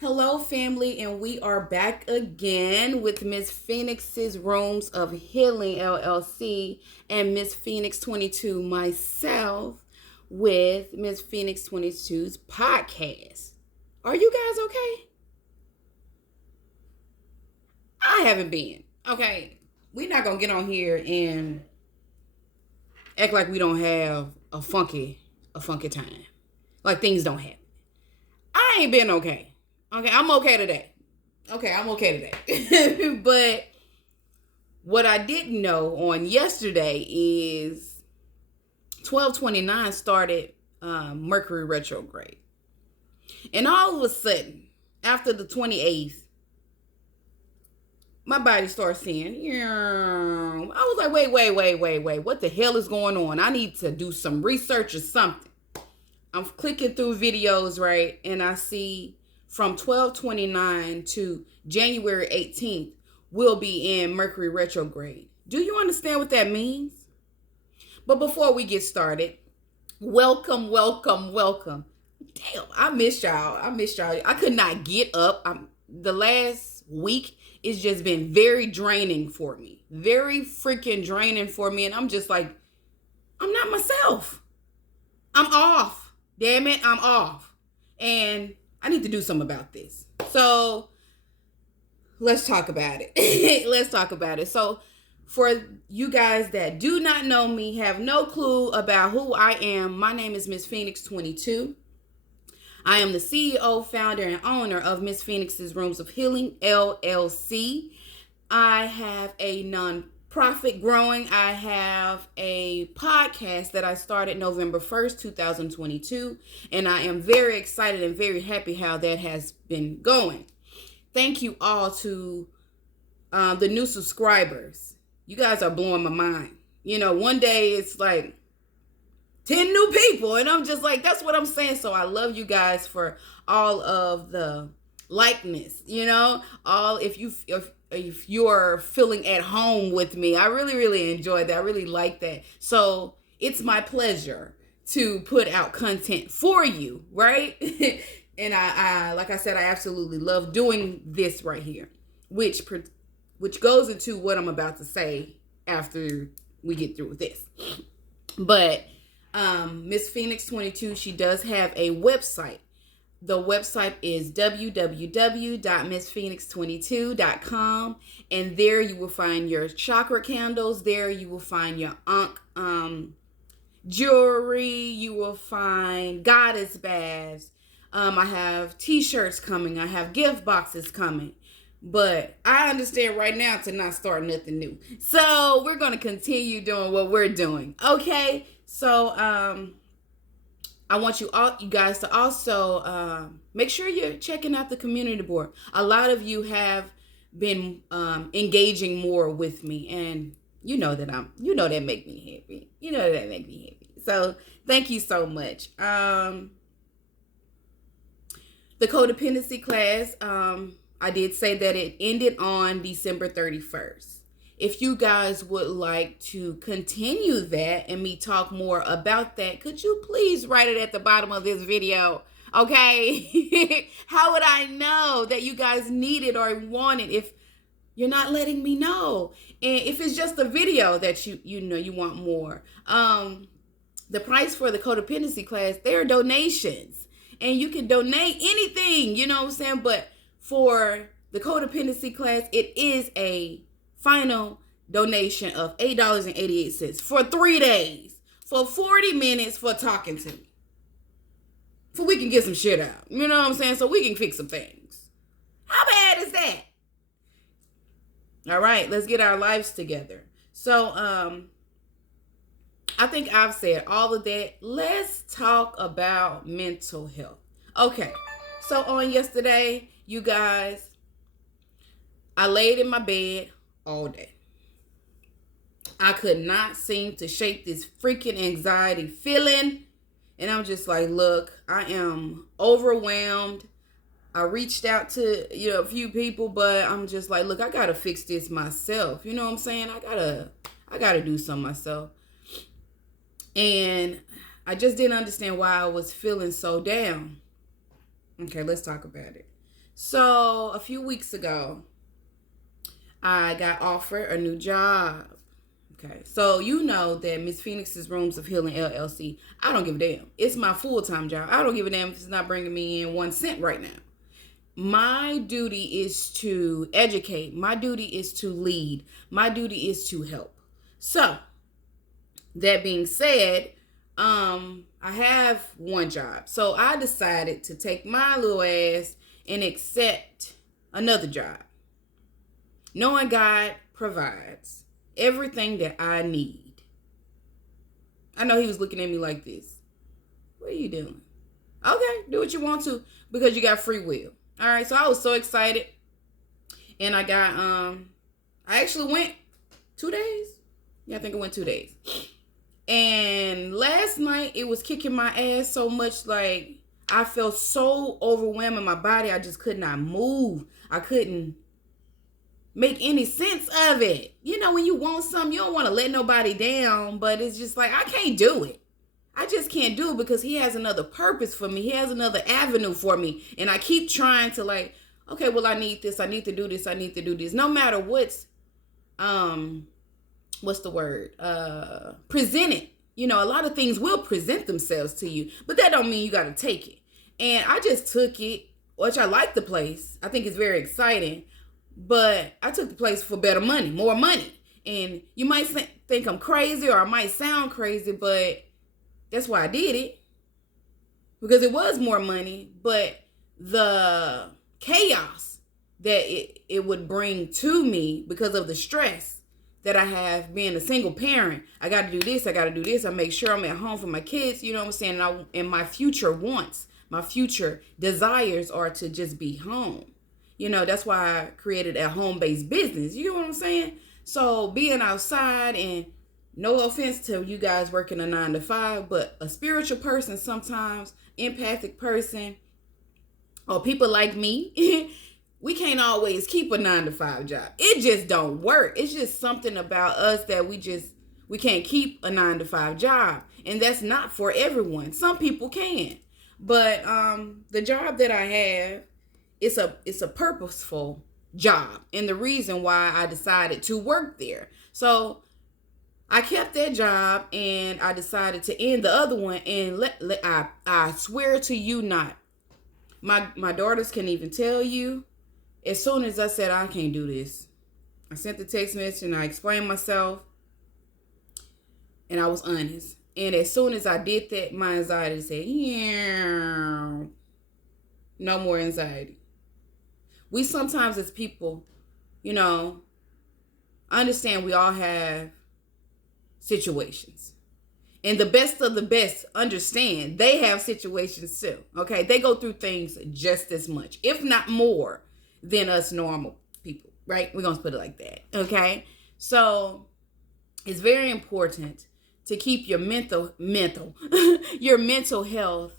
Hello, family, and we are back again with Miss Phoenix's Rooms of Healing LLC and Miss Phoenix 22, myself, with Miss Phoenix 22's podcast. Are you guys okay? I haven't been. Okay, we're not gonna get on here and act like we don't have a funky time, like things don't happen. I ain't been okay. Okay, I'm okay today. Okay, I'm okay today. But what I didn't know on yesterday is 1229 started Mercury Retrograde. And all of a sudden, after the 28th, my body starts saying, yeah. I was like, wait. What the hell is going on? I need to do some research or something. I'm clicking through videos, right? And I see from 1229 to January 18th, we'll be in Mercury retrograde. Do you understand what that means? But before we get started, welcome. Damn, I missed y'all. I could not get up. The last week it's just been very draining for me. Very freaking draining for me. And I'm just like, I'm not myself. I'm off. Damn it, I'm off. And I need to do something about this. So let's talk about it. So for you guys that do not know me, have no clue about who I am, my name is Miss Phoenix 22. I am the CEO, founder, and owner of Miss Phoenix's Rooms of Healing, LLC. I have a nonprofit growing. I have a podcast that I started November 1st, 2022, and I am very excited and very happy how that has been going. Thank you all to the new subscribers. You guys are blowing my mind. You know, one day it's like 10 new people, and I'm just like, that's what I'm saying. So I love you guys for all of the likeness, you know, if you're feeling at home with me. I really enjoy that. I really like that. So it's my pleasure to put out content for you, right? And I like I said, I absolutely love doing this right here, which goes into what I'm about to say after we get through with this. But Miss Phoenix 22, she does have a website. The website is www.missphoenix22.com, and there you will find your chakra candles. There you will find your Ankh jewelry. You will find goddess baths. I have t-shirts coming. I have gift boxes coming. But I understand right now to not start nothing new. So we're going to continue doing what we're doing. Okay? So I want you guys to also make sure you're checking out the community board. A lot of you have been engaging more with me, and you know that make me happy. So thank you so much. The codependency class, I did say that it ended on December 31st. If you guys would like to continue that and me talk more about that, could you please write it at the bottom of this video? Okay? How would I know that you guys need it or want it if you're not letting me know? And if it's just a video that you want more. The price for the codependency class, they are donations. And you can donate anything, you know what I'm saying? But for the codependency class, it is a final donation of $8.88 for 3 days, for 40 minutes for talking to me. So we can get some shit out. You know what I'm saying? So we can fix some things. How bad is that? All right, let's get our lives together. So, I think I've said all of that. Let's talk about mental health. Okay, so on yesterday, you guys, I laid in my bed all day. I could not seem to shake this freaking anxiety feeling. And I'm just like, look, I am overwhelmed. I reached out to, a few people, but I'm just like, look, I got to fix this myself. You know what I'm saying? I got to do something myself. And I just didn't understand why I was feeling so down. Okay, let's talk about it. So a few weeks ago, I got offered a new job. Okay, so you know that Miss Phoenix's Rooms of Healing LLC, I don't give a damn. It's my full-time job. I don't give a damn if it's not bringing me in 1 cent right now. My duty is to educate. My duty is to lead. My duty is to help. So, that being said, I have one job. So I decided to take my little ass and accept another job. Knowing God provides everything that I need. I know he was looking at me like this. What are you doing? Okay, do what you want to because you got free will. All right, so I was so excited. And I got, I actually went 2 days. Yeah, I think I went 2 days. And last night, it was kicking my ass so much, like, I felt so overwhelmed in my body, I just could not move. I couldn't make any sense of it. You know, when you want something, you don't want to let nobody down, but it's just like, I can't do it. I just can't do it because he has another purpose for me. He has another avenue for me. And I keep trying to like, okay, well, I need this. I need to do this. I need to do this. No matter what's the word? Presented. You know, a lot of things will present themselves to you, but that don't mean you got to take it. And I just took it, which I like the place. I think it's very exciting, but I took the place for better money, more money. And you might think I'm crazy or I might sound crazy, but that's why I did it, because it was more money, but the chaos that it would bring to me because of the stress that I have being a single parent. I got to do this. I got to do this. I make sure I'm at home for my kids. You know what I'm saying? And my future wants, my future desires are to just be home. You know, that's why I created a home-based business. You know what I'm saying? So being outside, and no offense to you guys working a 9 to 5, but a spiritual person sometimes, empathic person, or people like me, we can't always keep a 9 to 5 job. It just don't work. It's just something about us that we can't keep a 9 to 5 job. And that's not for everyone. Some people can. But the job that I have, it's a purposeful job. And the reason why I decided to work there. So I kept that job and I decided to end the other one, and I swear to you not. My daughters can even tell you, as soon as I said I can't do this, I sent the text message and I explained myself and I was honest. And as soon as I did that, my anxiety said, yeah, no more anxiety. We sometimes as people, you know, understand we all have situations. And the best of the best understand they have situations too. Okay. They go through things just as much, if not more, than us normal people. Right? We're going to put it like that. Okay. So it's very important to keep your your mental health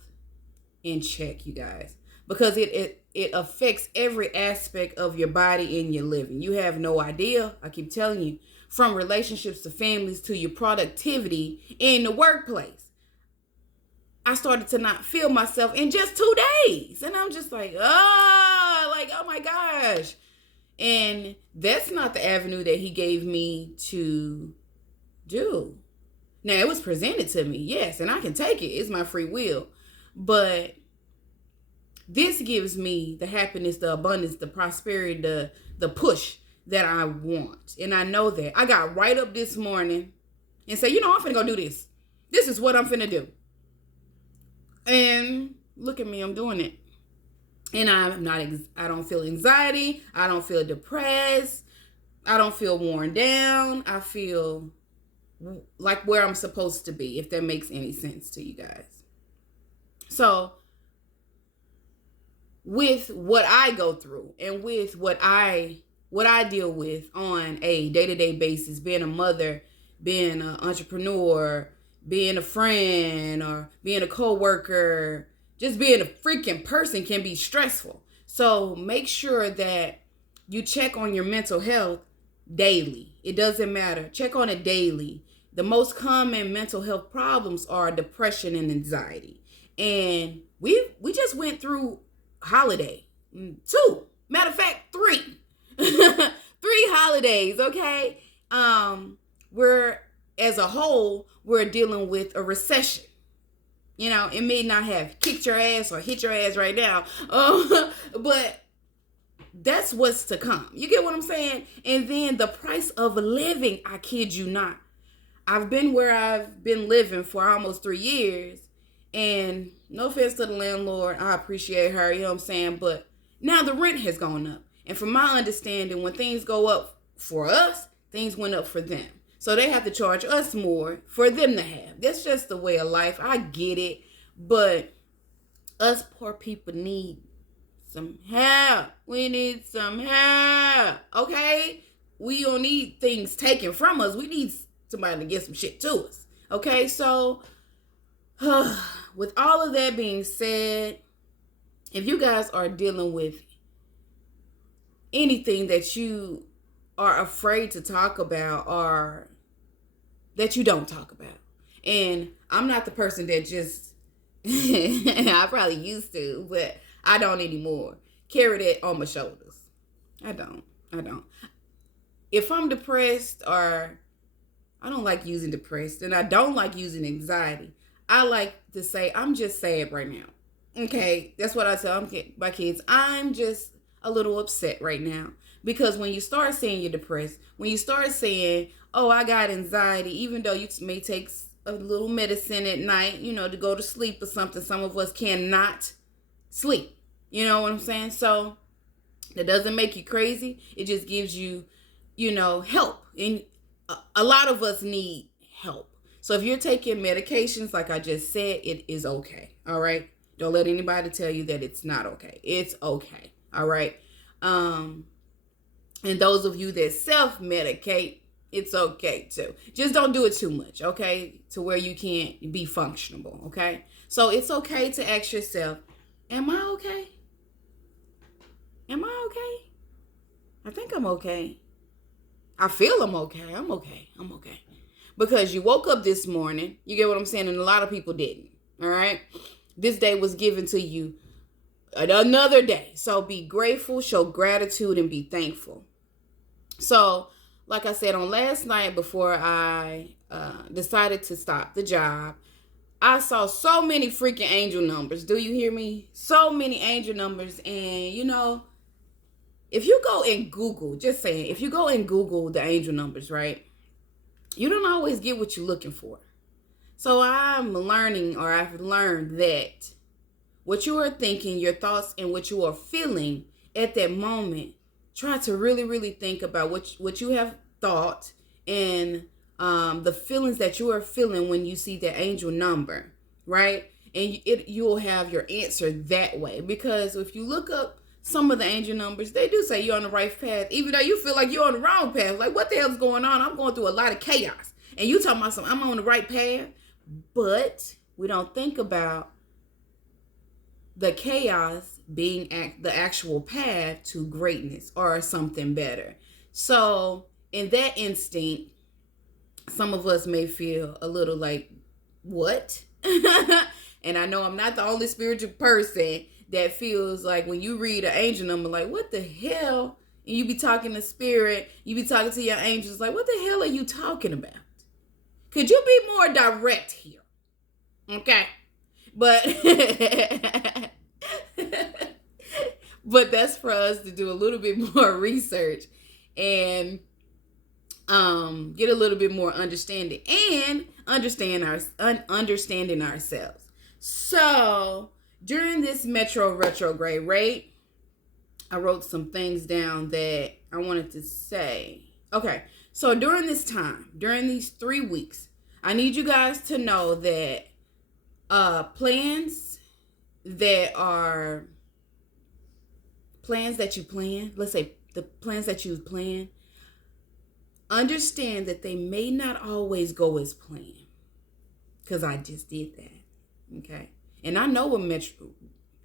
in check, you guys, because it affects every aspect of your body and your living. You have no idea. I keep telling you. From relationships to families to your productivity in the workplace. I started to not feel myself in just 2 days. And I'm just like, oh my gosh. And that's not the avenue that he gave me to do. Now, it was presented to me, yes, and I can take it. It's my free will. But this gives me the happiness, the abundance, the prosperity, the push that I want. And I know that. I got right up this morning and said, you know, I'm finna go do this. This is what I'm finna do. And look at me, I'm doing it. And I don't feel anxiety. I don't feel depressed. I don't feel worn down. I feel like where I'm supposed to be, if that makes any sense to you guys. So with what I go through and with what I deal with on a day-to-day basis, being a mother, being an entrepreneur, being a friend, or being a co-worker, just being a freaking person can be stressful. So make sure that you check on your mental health daily. It doesn't matter. Check on it daily. The most common mental health problems are depression and anxiety. And we just went through holiday. 2. Matter of fact, 3. 3 holidays, okay? We're, as a whole, we're dealing with a recession. You know, it may not have kicked your ass or hit your ass right now, but that's what's to come. You get what I'm saying? And then the price of living, I kid you not. I've been where I've been living for almost 3 years. And no offense to the landlord, I appreciate her, you know what I'm saying? But now the rent has gone up. And from my understanding, when things go up for us, things went up for them. So they have to charge us more for them to have. That's just the way of life. I get it. But us poor people need some help. We need some help. Okay? We don't need things taken from us. We need somebody to get some shit to us. Okay? So, with all of that being said, if you guys are dealing with anything that you are afraid to talk about or that you don't talk about, and I'm not the person that just, I probably used to, but I don't anymore, carry that on my shoulders. I don't. If I'm depressed, or I don't like using depressed, and I don't like using anxiety, I like to say, I'm just sad right now. Okay, that's what I tell my kids. I'm just a little upset right now. Because when you start saying you're depressed, when you start saying, oh, I got anxiety, even though you may take a little medicine at night, you know, to go to sleep or something, some of us cannot sleep. You know what I'm saying? So that doesn't make you crazy. It just gives you, you know, help. And a lot of us need help. So if you're taking medications, like I just said, it is okay. All right. Don't let anybody tell you that it's not okay. It's okay. All right. And those of you that self-medicate, it's okay too. Just don't do it too much, okay? To where you can't be functional, okay? So it's okay to ask yourself, am I okay? Am I okay? I think I'm okay. I feel I'm okay. I'm okay. Because you woke up this morning, you get what I'm saying? And a lot of people didn't, all right? This day was given to you another day. So be grateful, show gratitude, and be thankful. So, like I said, on last night before I decided to stop the job, I saw so many freaking angel numbers. Do you hear me? So many angel numbers. And, you know, if you go and Google, just saying, if you go and Google the angel numbers, right, you don't always get what you're looking for. So I'm learning, or I've learned that what you are thinking, your thoughts, and what you are feeling at that moment, try to really, really think about what you have thought and the feelings that you are feeling when you see the angel number, right? And you will have your answer that way. Because if you look up some of the angel numbers, they do say you're on the right path, even though you feel like you're on the wrong path. Like, what the hell's going on? I'm going through a lot of chaos. And you talking about something, I'm on the right path. But we don't think about the chaos being the actual path to greatness or something better. So in that instinct, some of us may feel a little like, what? And I know I'm not the only spiritual person that feels like when you read an angel number, like, what the hell? And you be talking to spirit, you be talking to your angels, like, what the hell are you talking about? Could you be more direct here? Okay. But but that's for us to do a little bit more research and get a little bit more understanding and understanding ourselves. So during this retrograde, right, I wrote some things down that I wanted to say. Okay, so during this time, during these 3 weeks, I need you guys to know that plans that you plan, let's say the plans that you plan, understand that they may not always go as planned. Because I just did that. Okay? And I know what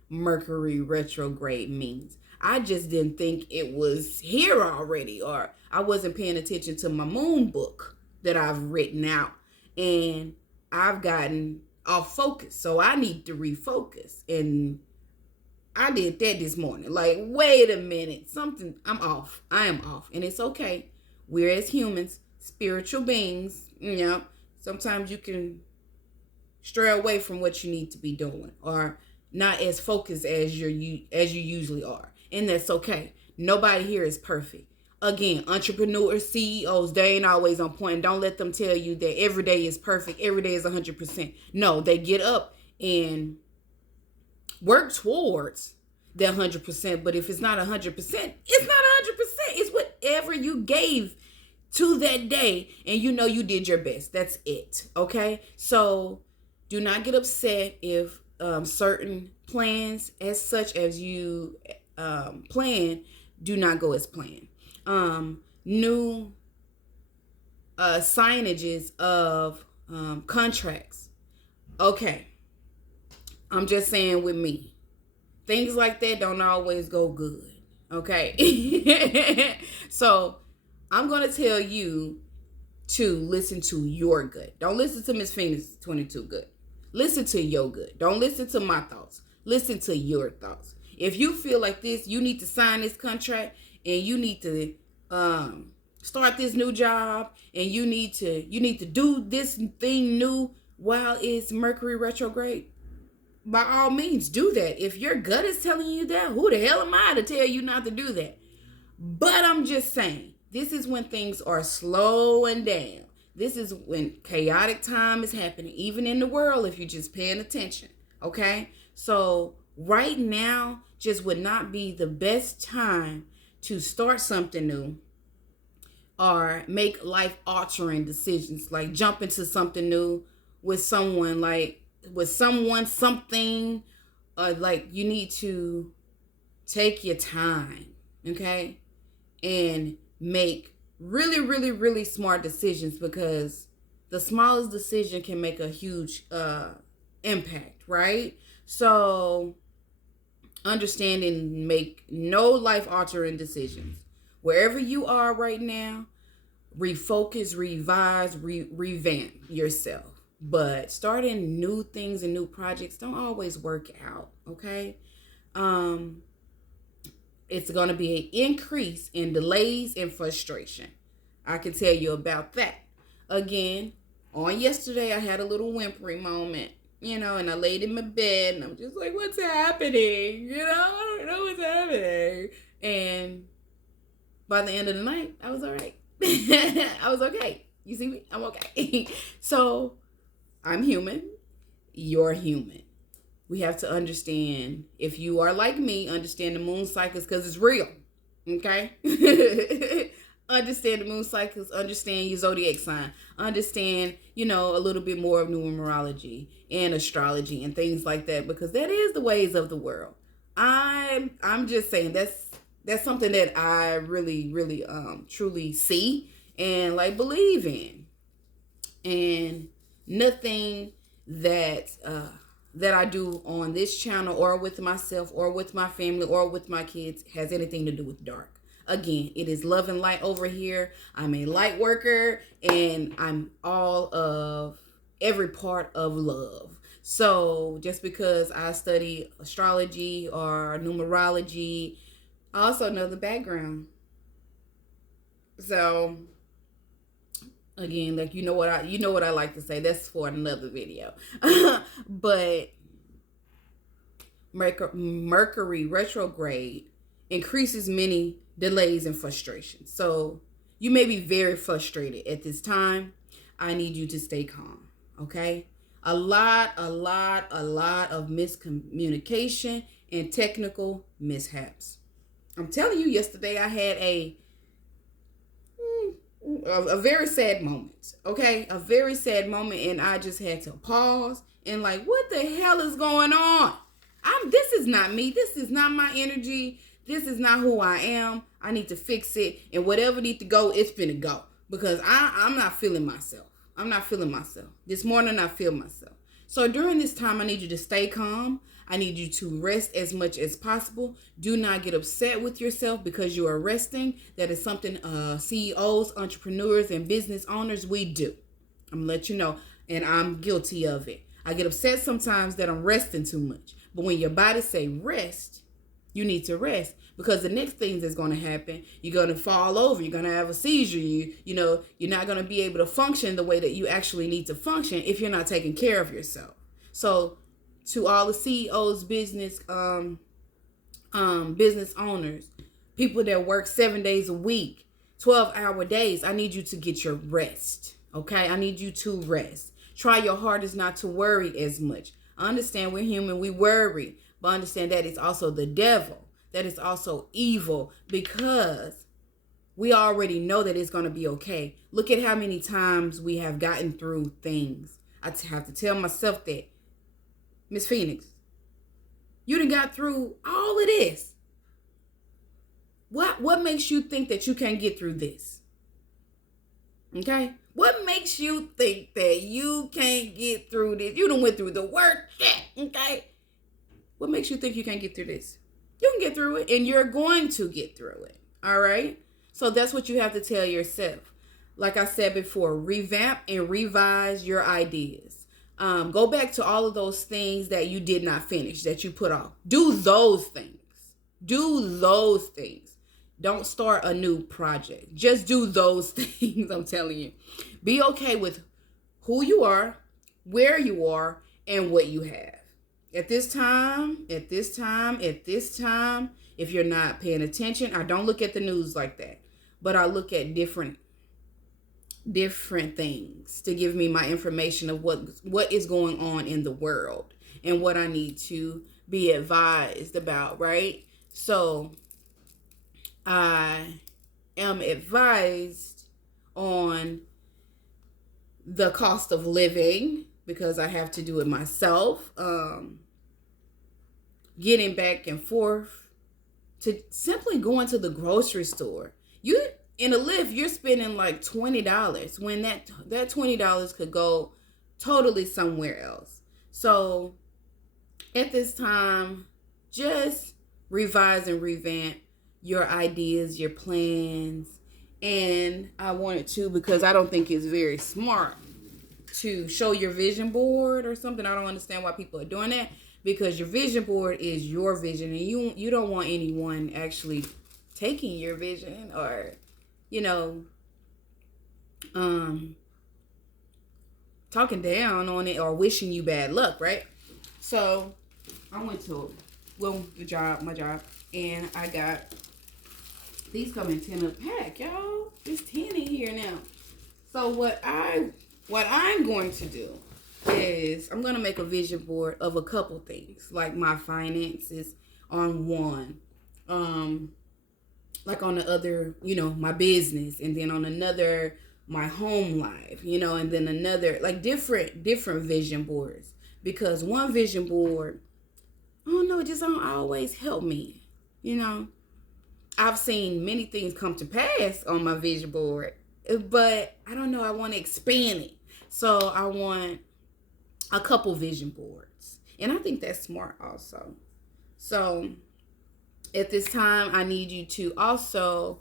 Mercury retrograde means. I just didn't think it was here already, or I wasn't paying attention to my moon book that I've written out. And I've gotten off focus. So I need to refocus. And I did that this morning. Like, wait a minute. Something, I'm off. I am off. And it's okay. We're as humans, spiritual beings, sometimes you can stray away from what you need to be doing or not as focused as you usually are. And that's okay. Nobody here is perfect. Again, entrepreneurs, CEOs, they ain't always on point. Don't let them tell you that every day is perfect. Every day is 100%. No, they get up and work towards that 100%. But if it's not 100%, it's not 100%. It's whatever you gave to that day. And you did your best. That's it. Okay? So do not get upset if certain plans as such as you plan do not go as planned. New signages of contracts. Okay. I'm just saying with me. Things like that don't always go good. Okay. So I'm going to tell you to listen to your gut. Don't listen to Miss Phoenix 22 gut. Listen to your gut. Don't listen to my thoughts. Listen to your thoughts. If you feel like this, you need to sign this contract and you need to start this new job and you need to do this thing new while it's Mercury retrograde. By all means, do that. If your gut is telling you that, who the hell am I to tell you not to do that? But I'm just saying, this is when things are slowing down. This is when chaotic time is happening, even in the world, if you're just paying attention. Okay? So right now just would not be the best time to start something new or make life-altering decisions, like jump into something new with someone, something, like you need to take your time, okay? And make really, really, really smart decisions, because the smallest decision can make a huge impact, right? So understanding, make no life-altering decisions. Wherever you are right now, refocus, revise, revamp yourself. But starting new things and new projects don't always work out, okay? It's going to be an increase in delays and frustration. I can tell you about that. Again, on yesterday, I had a little whimpering moment, and I laid in my bed, and I'm just like, what's happening? I don't know what's happening. And by the end of the night, I was all right. I was okay. You see me? I'm okay. So I'm human. You're human. We have to understand, if you are like me, understand the moon cycles, because it's real. Okay? Understand the moon cycles. Understand your zodiac sign. Understand, a little bit more of numerology and astrology and things like that, because that is the ways of the world. I'm just saying that's something that I really, really truly see and believe in. And nothing that I do on this channel or with myself or with my family or with my kids has anything to do with dark. Again, it is love and light over here. I'm a light worker and I'm all of every part of love. So just because I study astrology or numerology, I also know the background. So again, you know what I like to say. That's for another video. But Mercury retrograde increases many delays and frustrations. So you may be very frustrated at this time. I need you to stay calm. Okay? A lot of miscommunication and technical mishaps. I'm telling you, yesterday I had a very sad moment, okay? A very sad moment, and I just had to pause and what the hell is going on? This is not me. This is not my energy. This is not who I am. I need to fix it, and whatever needs to go, it's finna go, because I'm not feeling myself. I'm not feeling myself. This morning, I feel myself. So during this time, I need you to stay calm. I need you to rest as much as possible. Do not get upset with yourself because you are resting. That is something CEOs, entrepreneurs, and business owners, we do. I'm going to let you know, and I'm guilty of it. I get upset sometimes that I'm resting too much. But when your body say rest, You need to rest, because the next thing that's going to happen, you're going to fall over, you're going to have a seizure, you're not going to be able to function the way that you actually need to function if you're not taking care of yourself. So to all the CEOs, business owners, people that work 7 days a week, 12-hour days, I need you to get your rest. Okay, I need you to rest. Try your hardest not to worry as much. I understand we're human, we worry, but understand that it's also the devil. That is also evil, because we already know that it's going to be okay. Look at how many times we have gotten through things. I have to tell myself that, Miss Phoenix, you done got through all of this. What makes you think that you can't get through this? Okay? What makes you think that you can't get through this? You done went through the worst shit, okay? What makes you think you can't get through this? You can get through it, and you're going to get through it, all right? So that's what you have to tell yourself. Like I said before, revamp and revise your ideas. Go back to all of those things that you did not finish, that you put off. Do those things. Do those things. Don't start a new project. Just do those things, I'm telling you. Be okay with who you are, where you are, and what you have. At this time, if you're not paying attention, I don't look at the news like that. But I look at different things to give me my information of what is going on in the world and what I need to be advised about, right? So I am advised on the cost of living, because I have to do it myself. Getting back and forth to simply going to the grocery store. You in a Lyft, you're spending like $20 when that $20 could go totally somewhere else. So at this time, just revise and revamp your ideas, your plans. And I wanted to, because I don't think it's very smart to show your vision board or something. I don't understand why people are doing that, because your vision board is your vision, and you don't want anyone actually taking your vision or, talking down on it or wishing you bad luck, right? So I went to my job, and I got these come in 10 a pack, y'all. There's 10 in here now. So what I'm going to do is I'm going to make a vision board of a couple things, like my finances on one, like on the other, my business, and then on another, my home life, and then another, like different vision boards, because one vision board, I don't know, it just don't always help me, I've seen many things come to pass on my vision board, but I don't know, I want to expand it. So I want a couple vision boards. And I think that's smart also. So at this time, I need you to also,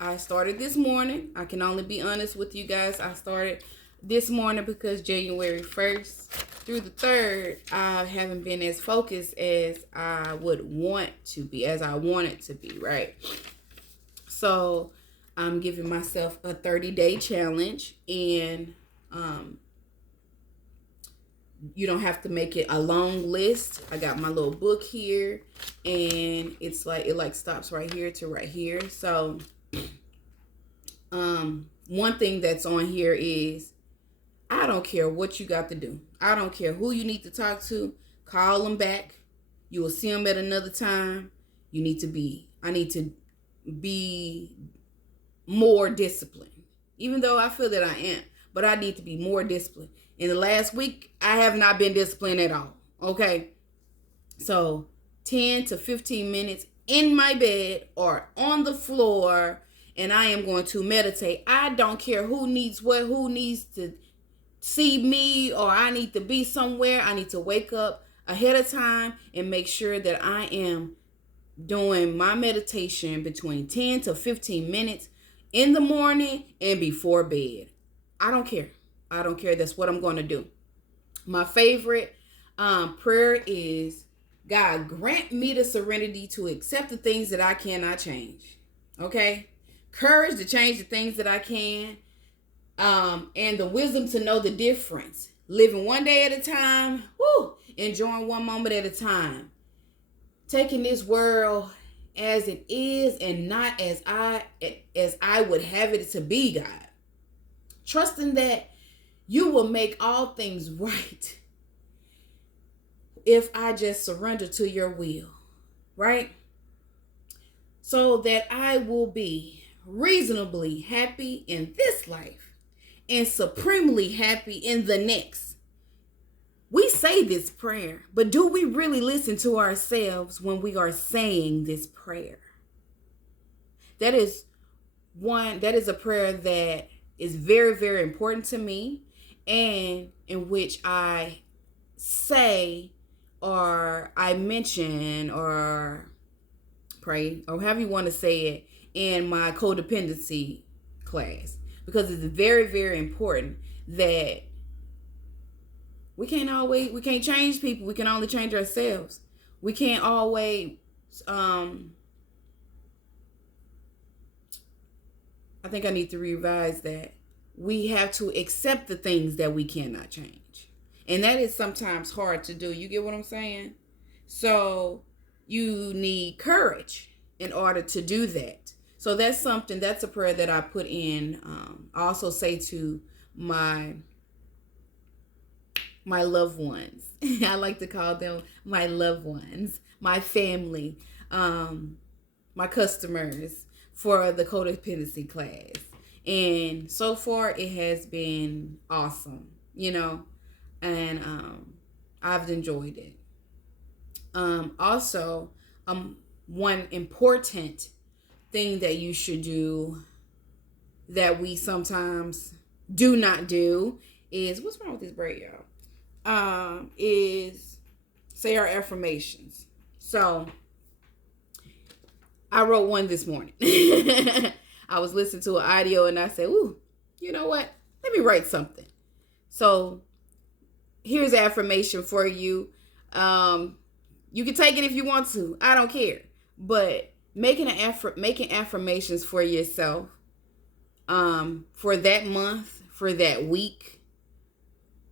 I started this morning. I can only be honest with you guys. I started this morning because January 1st through the 3rd, I haven't been as focused as I would want to be, as I wanted to be, right? So I'm giving myself a 30-day challenge, and you don't have to make it a long list. I got my little book here, and it's like it stops right here to right here. So one thing that's on here is, I don't care what you got to do. I don't care who you need to talk to. Call them back. You will see them at another time. I need to be more disciplined, even though I feel that I am, but I need to be more disciplined. In the last week, I have not been disciplined at all. Okay. So 10 to 15 minutes in my bed or on the floor, and I am going to meditate. I don't care who needs what, who needs to see me, or I need to be somewhere. I need to wake up ahead of time and make sure that I am doing my meditation between 10 to 15 minutes in the morning and before bed. I don't care. That's what I'm going to do. My favorite prayer is God, grant me the serenity to accept the things that I cannot change. Okay? Courage to change the things that I can. And the wisdom to know the difference. Living one day at a time. Woo! Enjoying one moment at a time. Taking this world as it is and not as I would have it to be, God. Trusting that you will make all things right if I just surrender to your will, right? So that I will be reasonably happy in this life and supremely happy in the next. We say this prayer, but do we really listen to ourselves when we are saying this prayer? That is a prayer that is very, very important to me, and in which I say or I mention or pray or however you want to say it in my codependency class, because it's very, very important that we can't change people. We can only change ourselves. We can't always I think I need to revise that. We have to accept the things that we cannot change. And that is sometimes hard to do. You get what I'm saying? So you need courage in order to do that. So that's a prayer that I put in. I also say to my loved ones. I like to call them my loved ones, my family, my customers, for the codependency class. And so far it has been awesome, and I've enjoyed it. Also, one important thing that you should do that we sometimes do not do is, what's wrong with this braid, y'all? Is say our affirmations. So I wrote one this morning. I was listening to an audio and I said, ooh, you know what? Let me write something. So here's an affirmation for you. You can take it if you want to. I don't care. But making affirmations for yourself for that month, for that week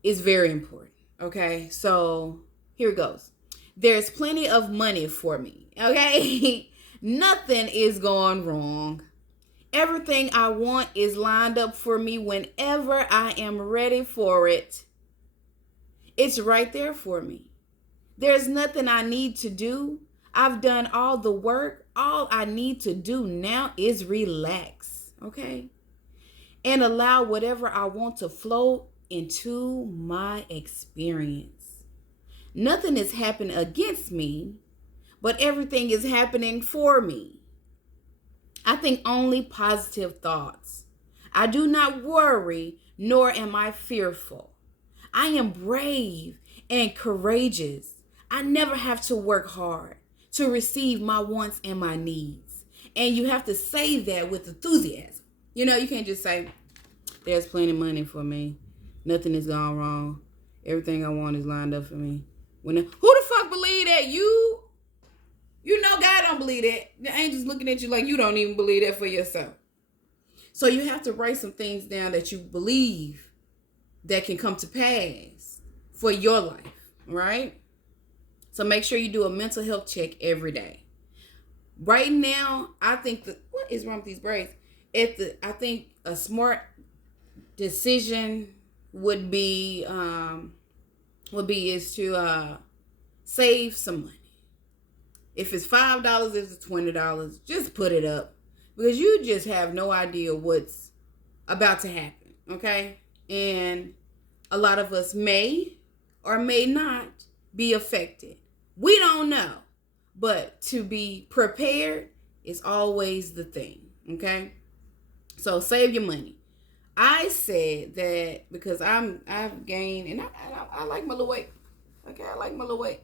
is very important. Okay? So here it goes. There's plenty of money for me. Okay? Nothing is going wrong. Everything I want is lined up for me whenever I am ready for it. It's right there for me. There's nothing I need to do. I've done all the work. All I need to do now is relax, okay? And allow whatever I want to flow into my experience. Nothing is happening against me, but everything is happening for me. I think only positive thoughts. I do not worry, nor am I fearful. I am brave and courageous. I never have to work hard to receive my wants and my needs. And you have to say that with enthusiasm. You can't just say, there's plenty of money for me. Nothing is gone wrong. Everything I want is lined up for me. Who the fuck believe that? God don't believe that. The angel's looking at you like you don't even believe that for yourself. So you have to write some things down that you believe that can come to pass for your life, right? So make sure you do a mental health check every day. Right now, I think what is wrong with these braids? I think a smart decision would be is to save some money. If it's $5, if it's $20, just put it up, because you just have no idea what's about to happen, okay? And a lot of us may or may not be affected. We don't know, but to be prepared is always the thing, okay? So save your money. I said that because I've gained, and I like my little weight. Okay, I like my little weight.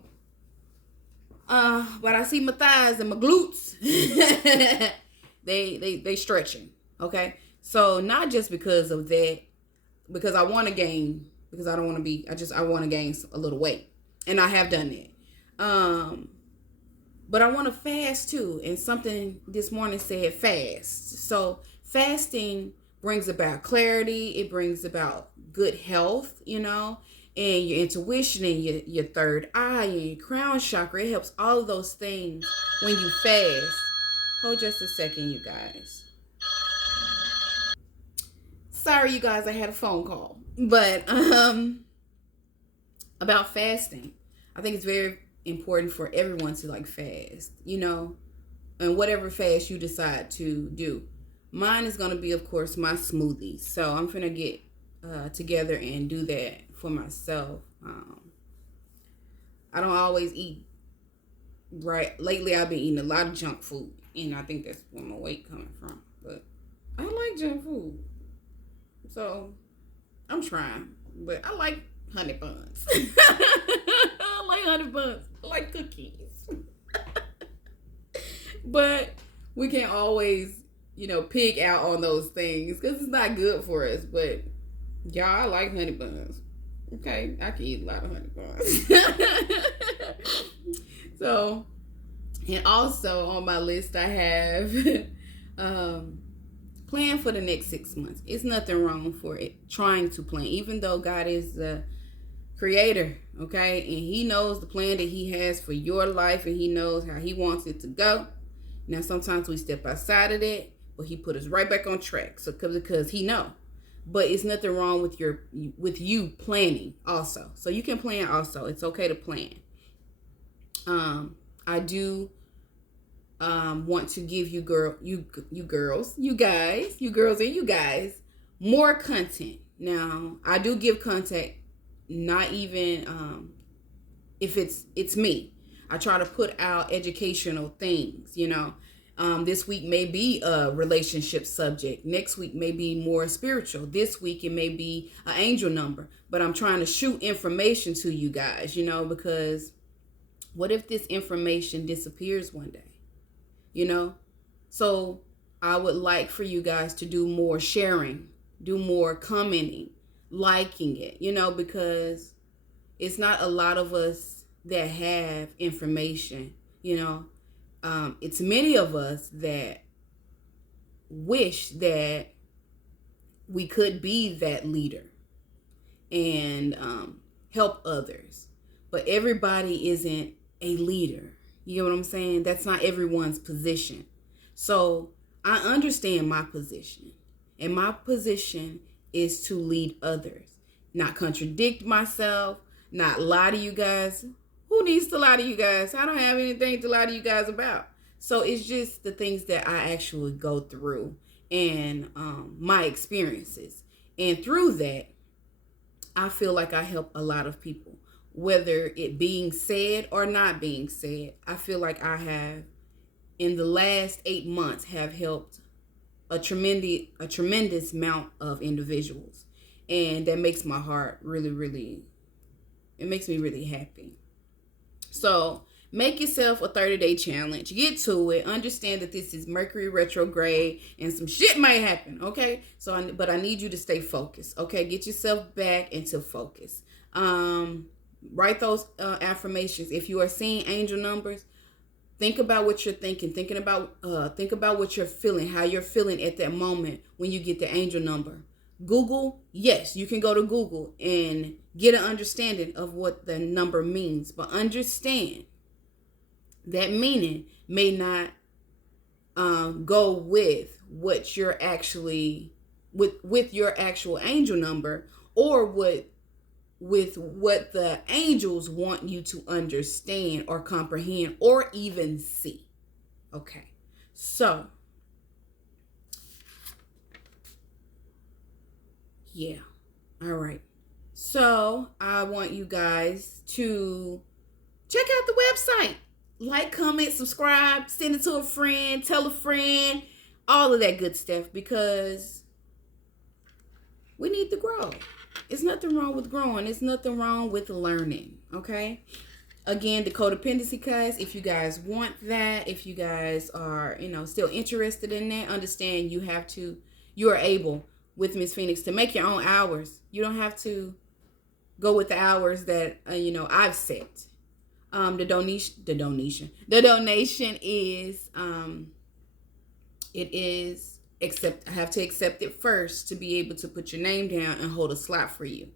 But I see my thighs and my glutes. they stretching. Okay, so not just because of that, because I want to gain, because I don't want to be. I want to gain a little weight, and I have done that. Um, but I want to fast too. And something this morning said fast. So fasting brings about clarity. It brings about good health, and your intuition and your third eye and your crown chakra. It helps all of those things when you fast. Hold just a second, you guys. Sorry, you guys, I had a phone call. But about fasting, I think it's very important for everyone to like fast, and whatever fast you decide to do. Mine is going to be, of course, my smoothies. So I'm going to get together and do that for myself. I don't always eat right. Lately, I've been eating a lot of junk food, and I think that's where my weight coming from. But I like junk food, so I'm trying. But I like honey buns. I like honey buns. I like cookies. But we can't always, pig out on those things because it's not good for us. But y'all, I like honey buns. Okay, I can eat a lot of honey buns. So, and also on my list, I have plan for the next 6 months. It's nothing wrong for it trying to plan, even though God is the creator, okay, and He knows the plan that He has for your life, and He knows how He wants it to go. Now, sometimes we step outside of that, but He put us right back on track. So, because He know. But it's nothing wrong with you planning also. So you can plan also. It's okay to plan. I do want to give you girls and you guys more content. Now, I do give content, not even if it's me. I try to put out educational things, this week may be a relationship subject. Next week may be more spiritual. This week it may be an angel number. But I'm trying to shoot information to you guys, because what if this information disappears one day? So I would like for you guys to do more sharing, do more commenting, liking it, because it's not a lot of us that have information, it's many of us that wish that we could be that leader and help others. But everybody isn't a leader. You know what I'm saying? That's not everyone's position. So I understand my position. And my position is to lead others. Not contradict myself, not lie to you guys. Who needs to lie to you guys? I don't have anything to lie to you guys about. So it's just the things that I actually go through and my experiences. And through that, I feel like I help a lot of people. Whether it being said or not being said, I feel like I have, in the last 8 months, have helped a tremendous amount of individuals. And that makes my heart really, really, it makes me really happy. So make yourself a 30-day challenge. Get to it. Understand that this is Mercury retrograde and some shit might happen, okay? But I need you to stay focused, okay? Get yourself back into focus. Write those affirmations. If you are seeing angel numbers, think about what you're thinking. Think about what you're feeling, how you're feeling at that moment when you get the angel number. Google, yes, you can go to Google and get an understanding of what the number means. But understand that meaning may not go with what you're actually with your actual angel number, or with what the angels want you to understand or comprehend or even see. Okay, so yeah, all right. So I want you guys to check out the website. Like, comment, subscribe, send it to a friend, tell a friend, all of that good stuff, because we need to grow. It's nothing wrong with growing. It's nothing wrong with learning, okay? Again, the codependency class, if you guys want that, if you guys are, still interested in that, understand you are able with Miss Phoenix to make your own hours. You don't have to go with the hours that, I've set. The donation is it is I have to accept it first to be able to put your name down and hold a slot for you.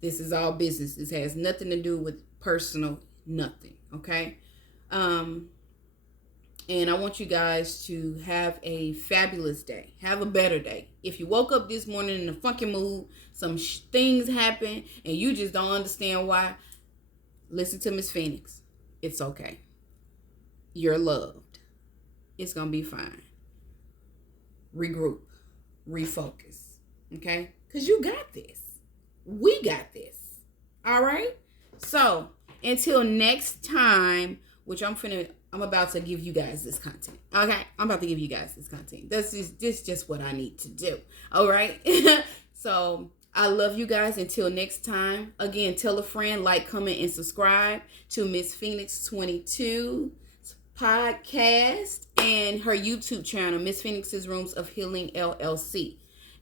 This is all business. This has nothing to do with personal, nothing. Okay. And I want you guys to have a fabulous day. Have a better day. If you woke up this morning in a funky mood, some things happen, and you just don't understand why, listen to Miss Phoenix. It's okay. You're loved. It's going to be fine. Regroup. Refocus. Okay? Because you got this. We got this. All right? So, until next time, which I'm about to give you guys this content. Okay? I'm about to give you guys this content. This is just what I need to do. All right? So, I love you guys. Until next time. Again, tell a friend, like, comment, and subscribe to Miss Phoenix 22 podcast and her YouTube channel, Miss Phoenix's Rooms of Healing LLC.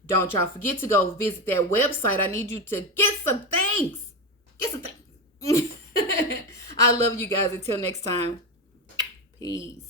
Don't y'all forget to go visit that website. I need you to get some things. Get some things. I love you guys. Until next time. Peace.